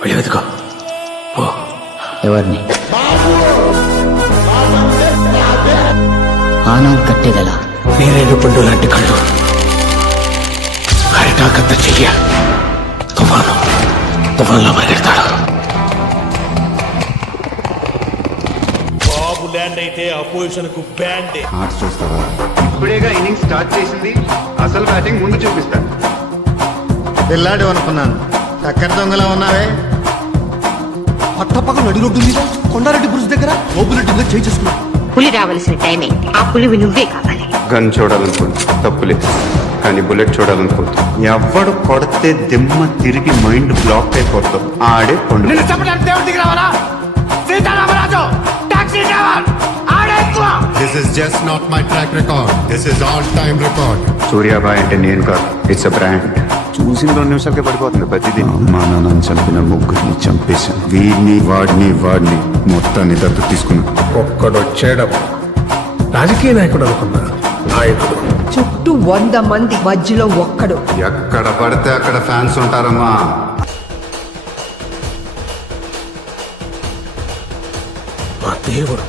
వెళ్ళి వెతుకో పో. ఎవరిని? ఆనాలు కట్టేదలా నేరేడు పండు లాంటి కళ్ళు, హరిటాకంత చెయ్య, తుఫాన్లో పరిగెడతాడు. బాబు ల్యాండ్ అయితే అపోజిషన్ కు బ్యాండ్. ఆర్ట్స్ చూస్తావా? ఇప్పుడేగా ఇన్నింగ్ స్టార్ట్ చేసింది, అసలు బ్యాటింగ్ ముందు చూపిస్తా. పిల్లాడు అనుకున్నాను, చక్కెర దొంగలా ఉన్నావే. పట్టపక్క నడి రోడ్డు మీద కొండారెడ్డి బ్రిడ్జ్ దగ్గర ఓబులెడ్డి మీద చేయి చేసుకున్నా. పులి రావాల్సిన టైమే, ఆ పులివి నువ్వే కావాలి. గన్ చూడాలనుకోండి తప్పులే, కానీ బుల్లెట్ చూడాలనుకోవద్దు. ఎవడు కొడితే దిమ్మ తిరిగి మైండ్ బ్లాక్ అయిపోతాం, ఆడే పండు. This is just not my track record. This is all time record. సూర్యాబాయ్ అంటే నేను కాదు, ఇట్స్ అ బ్రాండ్. చూసిన 2 నిమిషాలకే పడిపోతుంది ప్రతిదీ. మా నాన్న చంపిన ముగ్గురిని చంపేశాను. వీడిని వాడిని మొత్తాన్ని దత్తు తీసుకున్నా. ఒక్కడొచ్చేయడం రాజకీయ నాయకుడు అనుకున్నా, నాయకుడు చుట్టూ 100 మంది, మధ్యలో ఒక్కడు. ఎక్కడ పడితే అక్కడ ఫ్యాన్స్ ఉంటారమ్మా. మా దేవుడు.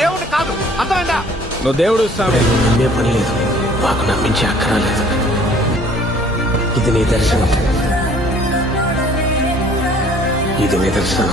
దేవుడు కాదు, అర్థమైందా? నువ్వు దేవుడు నమ్మే పని లేదు, మాకు నమ్మించే అక్కరాలేదు. ఇది నీ దర్శనం, ఇది నిదర్శనం.